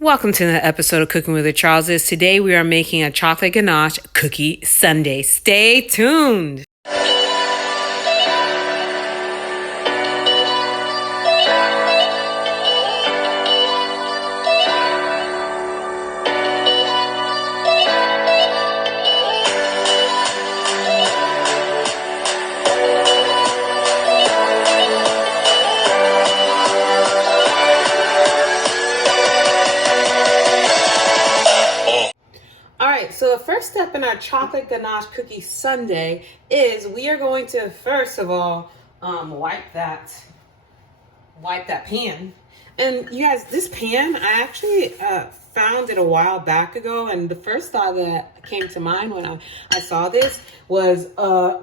Welcome to the episode of Cooking with the Charleses. Today we are making a chocolate ganache cookie sundae. Stay tuned. So the first step in our chocolate ganache cookie sundae is we are going to first of all wipe that pan. And you guys, this pan I actually found it a while back ago, and the first thought that came to mind when I saw this was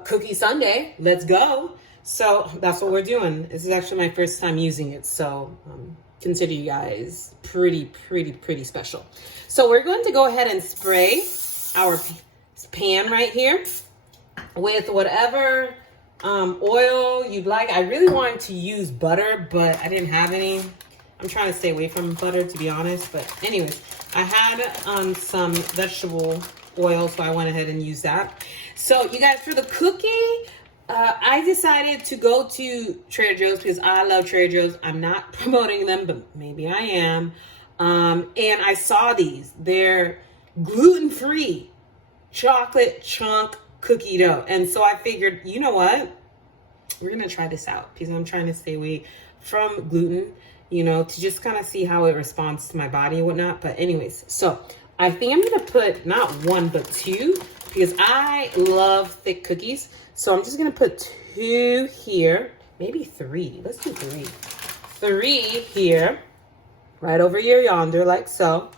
cookie sundae. Let's go. So that's what we're doing. This is actually my first time using it, so consider you guys pretty special. So we're going to go ahead and spray our pan right here with whatever oil you'd like. I really wanted to use butter, but I didn't have any. I'm trying to stay away from butter, to be honest. But anyways, I had some vegetable oil, so I went ahead and used that. So you guys, for the cookie, I decided to go to Trader Joe's because I love Trader Joe's. I'm not promoting them, but maybe I am. And I saw these. They're gluten-free chocolate chunk cookie dough. And so I figured, you know what? We're going to try this out because I'm trying to stay away from gluten, you know, to just kind of see how it responds to my body and whatnot. But anyways, so I think I'm going to put not one, but two because I love thick cookies. So I'm just going to put two here, maybe three. Let's do three. Three here, right over here yonder, like so.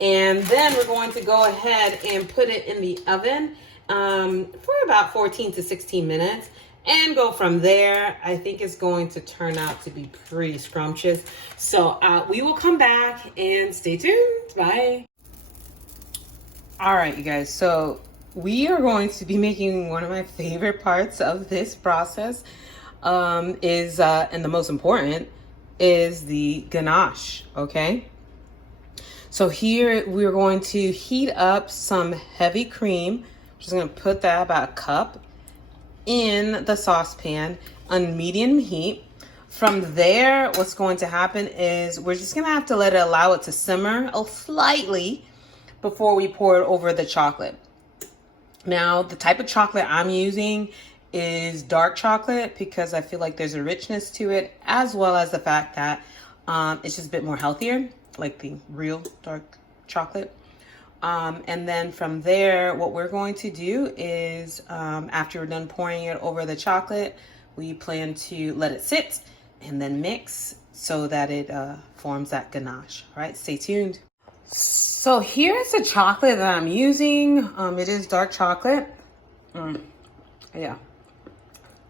And then we're going to go ahead and put it in the oven for about 14 to 16 minutes and go from there. I think it's going to turn out to be pretty scrumptious. So we will come back and stay tuned. Bye. All right, you guys. So we are going to be making one of my favorite parts of this process and the most important is the ganache, okay? So here we're going to heat up some heavy cream. I'm just gonna put that about a cup in the saucepan on medium heat. From there, what's going to happen is we're just gonna have to allow it to simmer slightly before we pour it over the chocolate. Now, the type of chocolate I'm using is dark chocolate because I feel like there's a richness to it, as well as the fact that it's just a bit more healthier, like the real dark chocolate. And then from there, what we're going to do is after we're done pouring it over the chocolate, we plan to let it sit and then mix so that it forms that ganache. All right, stay tuned. So here's the chocolate that I'm using. It is dark chocolate. Yeah,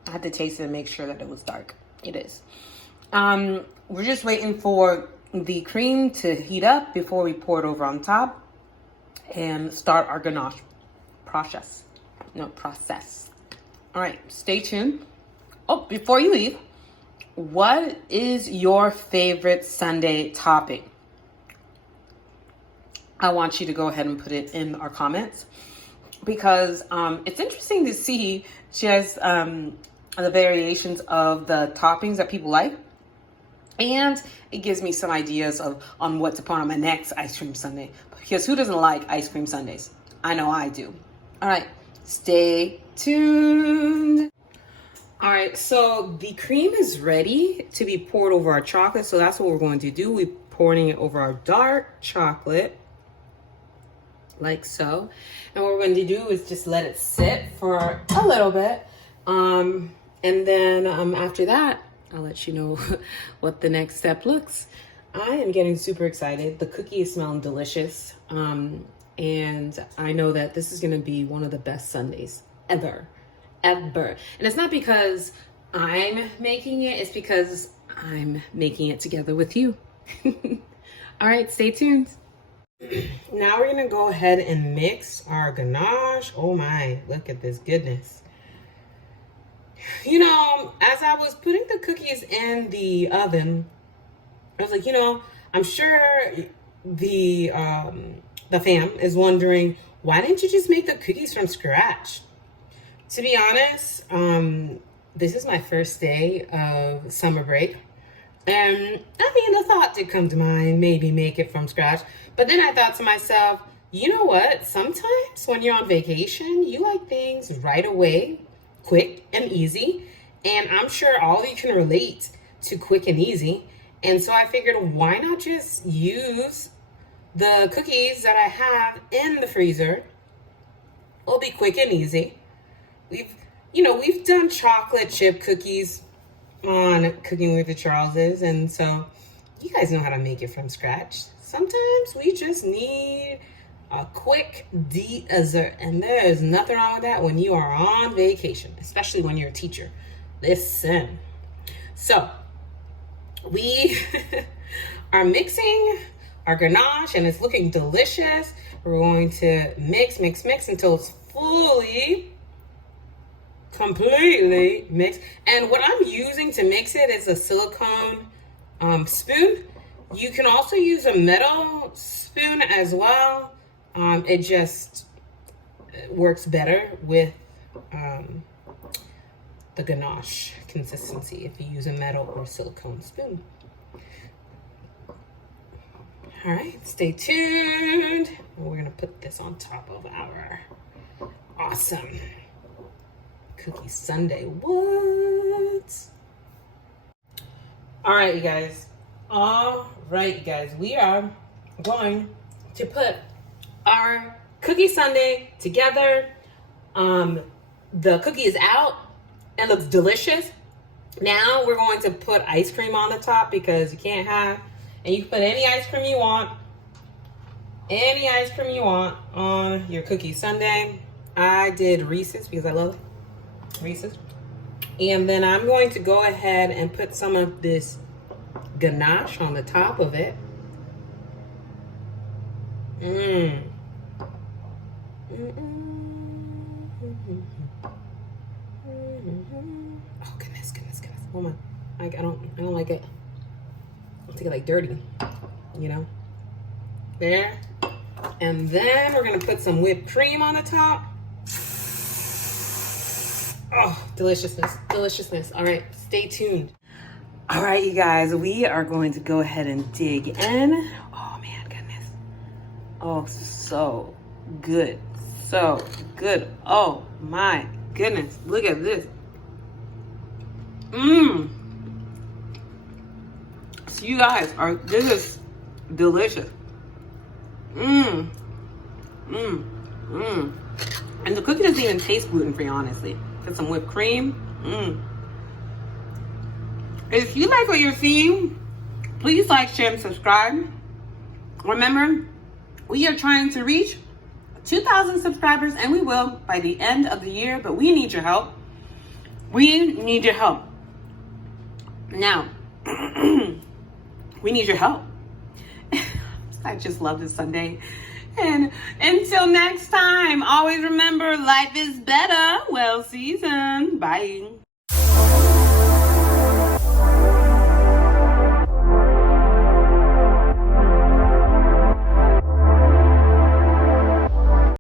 I had to taste it and make sure that it was dark. It is. We're just waiting for the cream to heat up before we pour it over on top and start our ganache process. All right, stay tuned. Oh, before you leave, what is your favorite sundae topping? I want you to go ahead and put it in our comments because it's interesting to see just the variations of the toppings that people like. And it gives me some ideas on what to put on my next ice cream sundae. Because who doesn't like ice cream sundaes? I know I do. All right, stay tuned. All right, so the cream is ready to be poured over our chocolate. So that's what we're going to do. We're pouring it over our dark chocolate, like so. And what we're going to do is just let it sit for a little bit. And then after that, I'll let you know what the next step looks. I am getting super excited. The cookie is smelling delicious. And I know that this is gonna be one of the best sundaes ever. And it's not because I'm making it, it's because I'm making it together with you. All right, stay tuned. Now we're gonna go ahead and mix our ganache. Oh my, look at this goodness. You know, as I was putting the cookies in the oven, I was like, you know, I'm sure the fam is wondering, why didn't you just make the cookies from scratch? To be honest, this is my first day of summer break. And I mean, the thought did come to mind, maybe make it from scratch. But then I thought to myself, you know what? Sometimes when you're on vacation, you like things right away, quick and easy. And I'm sure all of you can relate to quick and easy. And so I figured, why not just use the cookies that I have in the freezer? It'll be quick and easy. We've done chocolate chip cookies on Cooking with the Charleses, and so you guys know how to make it from scratch. Sometimes we just need a quick dessert, and there is nothing wrong with that when you are on vacation, especially when you're a teacher. Listen. So we are mixing our ganache, and it's looking delicious. We're going to mix until it's completely mixed. And what I'm using to mix it is a silicone spoon. You can also use a metal spoon as well. It just works better with the ganache consistency if you use a metal or silicone spoon. All right, stay tuned. We're gonna put this on top of our awesome cookie sundae. What? All right, you guys. We are going to put our cookie sundae together. The cookie is out and looks delicious. Now we're going to put ice cream on the top because you can't have, and you can put any ice cream you want on your cookie sundae. I did Reese's because I love Reese's. And then I'm going to go ahead and put some of this ganache on the top of it. Oh goodness. Oh my, I don't like it. I think it like dirty, There. And then we're gonna put some whipped cream on the top. Oh, deliciousness. All right, stay tuned. All right, you guys, we are going to go ahead and dig in. Oh man, goodness. Oh, so good. Oh my goodness, look at this. So you guys this is delicious. And the cookie doesn't even taste gluten-free, honestly. Put some whipped cream. If you like what you're seeing, please like, share, and subscribe. Remember, we are trying to reach 2,000 subscribers, and we will by the end of the year, but we need your help. Now, we need your help. I just love this Sunday. And until next time, always remember, life is better well seasoned. Bye.